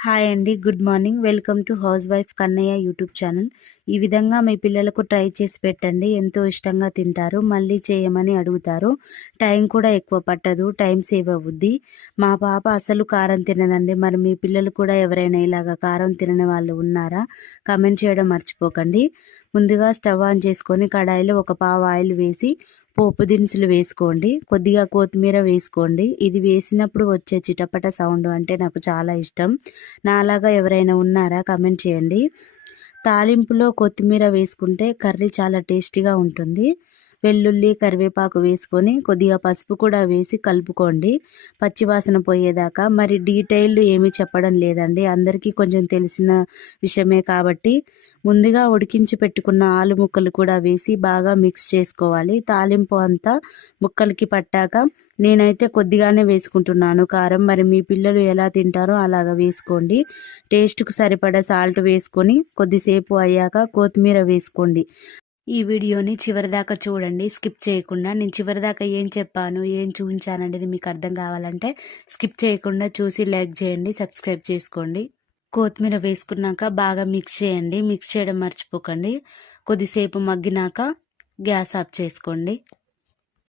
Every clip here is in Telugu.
హాయ్ అండి. Good morning. Welcome to house wife Kannayya YouTube channel. ఈ విధంగా మీ పిల్లలకు ట్రై చేసి పెట్టండి. ఎంతో ఇష్టంగా తింటారు. మళ్ళీ చేయమని అడుగుతారు. టైం కూడా ఎక్కువ పట్టదు. టైం సేవ్ అవుద్ది. మా పాప అసలు కారం తినదండి. మరి మీ పిల్లలు కూడా ఎవరైనా ఇలాగ కారం తినని వాళ్ళు ఉన్నారా? కామెంట్ చేయడం మర్చిపోకండి. ముందుగా స్టవ్ ఆన్ చేసుకొని కడాయిలో ఒక పావు ఆయిల్ వేసి పోపు దినుసులు వేసుకోండి. కొద్దిగా కొత్తిమీర వేసుకోండి. ఇది వేసినప్పుడు వచ్చే చిటపట సౌండ్ అంటే నాకు చాలా ఇష్టం. నాలాగా ఎవరైనా ఉన్నారా? కామెంట్ చేయండి. తాలింపులో కొత్తిమీర వేసుకుంటే కర్రీ చాలా టేస్టీగా ఉంటుంది. వెల్లుల్లి, కరివేపాకు వేసుకొని కొద్దిగా పసుపు కూడా వేసి కలుపుకోండి పచ్చివాసన పోయేదాకా. మరి డీటెయిల్డ్ ఏమీ చెప్పడం లేదండి, అందరికీ కొంచెం తెలిసిన విషయమే కాబట్టి. ముందుగా ఉడికించి పెట్టుకున్న ఆలు ముక్కలు కూడా వేసి బాగా మిక్స్ చేసుకోవాలి. తాలింపు అంతా ముక్కలకి పట్టాక నేనైతే కొద్దిగానే వేసుకుంటున్నాను కారం. మరి మీ పిల్లలు ఎలా తింటారో అలాగ వేసుకోండి. టేస్ట్కు సరిపడా సాల్ట్ వేసుకొని కొద్దిసేపు అయ్యాక కొత్తిమీర వేసుకోండి. ఈ వీడియోని చివరిదాకా చూడండి, స్కిప్ చేయకుండా. నేను చివరిదాకా ఏం చెప్పాను, ఏం చూపించాను అనేది మీకు అర్థం కావాలంటే స్కిప్ చేయకుండా చూసి లైక్ చేయండి, సబ్స్క్రైబ్ చేసుకోండి. కొత్తిమీర వేసుకున్నాక బాగా మిక్స్ చేయండి. మిక్స్ చేయడం మర్చిపోకండి. కొద్దిసేపు మగ్గినాక గ్యాస్ ఆఫ్ చేసుకోండి.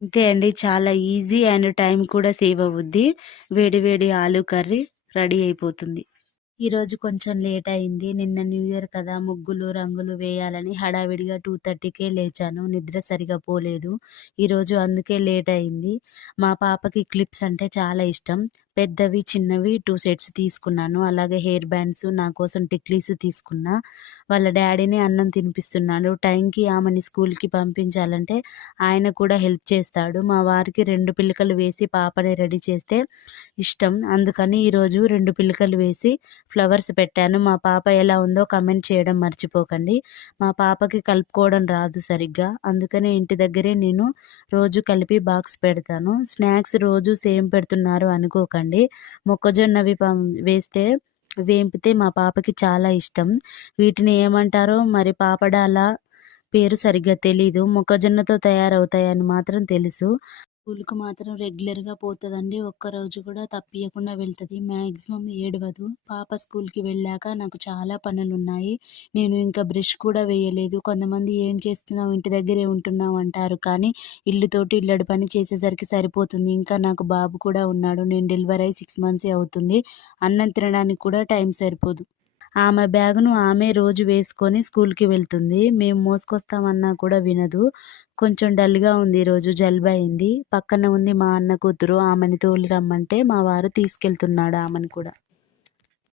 అంతే అండి, చాలా ఈజీ అండ్ టైం కూడా సేవ్ అవుద్ది. వేడి వేడి ఆలు కర్రీ రెడీ అయిపోతుంది. ఈరోజు కొంచెం లేట్ అయింది. నిన్న న్యూ ఇయర్ కదా, ముగ్గులు రంగులు వేయాలని హడావిడిగా 2:30కే లేచాను. నిద్ర సరిగా పోలేదు ఈరోజు, అందుకే లేట్ అయింది. మా పాపకి క్లిప్స్ అంటే చాలా ఇష్టం. పెద్దవి చిన్నవి 2 సెట్స్ తీసుకున్నాను. అలాగే హెయిర్ బ్యాండ్స్, నా కోసం టిక్లీస్ తీసుకున్నా. వాళ్ళ డాడీని అన్నం తినిపిస్తున్నాడు. టైంకి ఆమెని స్కూల్కి పంపించాలంటే ఆయన కూడా హెల్ప్ చేస్తాడు. మా వారికి 2 పిలకలు వేసి పాపని రెడీ చేస్తే ఇష్టం. అందుకని ఈరోజు 2 పిలకలు వేసి ఫ్లవర్స్ పెట్టాను. మా పాప ఎలా ఉందో కమెంట్ చేయడం మర్చిపోకండి. మా పాపకి కలుపుకోవడం రాదు సరిగ్గా, అందుకనే ఇంటి దగ్గరే నేను రోజు కలిపి బాక్స్ పెడతాను. స్నాక్స్ రోజు సేమ్ పెడుతున్నారు అనుకోకండి. మొక్కజొన్నవి వేస్తే వేంపితే మా పాపకి చాలా ఇష్టం. వీటిని ఏమంటారో మరి, పాపడాల పేరు సరిగ్గా తెలీదు. మొక్కజొన్నతో తయారవుతాయని మాత్రం తెలుసు. స్కూల్‌కి మాత్రం రెగ్యులర్‌గా పోతదండి. ఒక్కరోజు కూడా తప్పియకుండా వెళ్తది. మ్యాక్సిమం ఏడవదు. పాప స్కూల్‌కి వెళ్ళాక నాకు చాలా పనులున్నాయి. నేను ఇంకా బ్రష్ కూడా వేయలేదు. కొంతమంది ఏం చేస్తున్నావు, ఇంటి దగ్గరే ఉంటున్నావు అంటారు. కానీ ఇల్లుతోటి ఇల్లడి పని చేసేసరికి సరిపోతుంది. ఇంకా నాకు బాబు కూడా ఉన్నాడు. నేను డెలివరీ అయ్యి 6 మంత్సే అవుతుంది. అన్నం తినడానికి కూడా టైం సరిపోదు. ఆమె బ్యాగును ఆమె రోజు వేసుకొని స్కూల్‌కి వెళ్తుంది. మేము మోసుకొస్తామన్నా కూడా వినదు. కొంచెం డల్‌గా ఉంది ఈరోజు, జలుబయింది. పక్కన ఉంది మా అన్న కూతురు, ఆమెని తోలి రమ్మంటే మా వారు తీసుకెళ్తున్నాడు ఆమెను కూడా.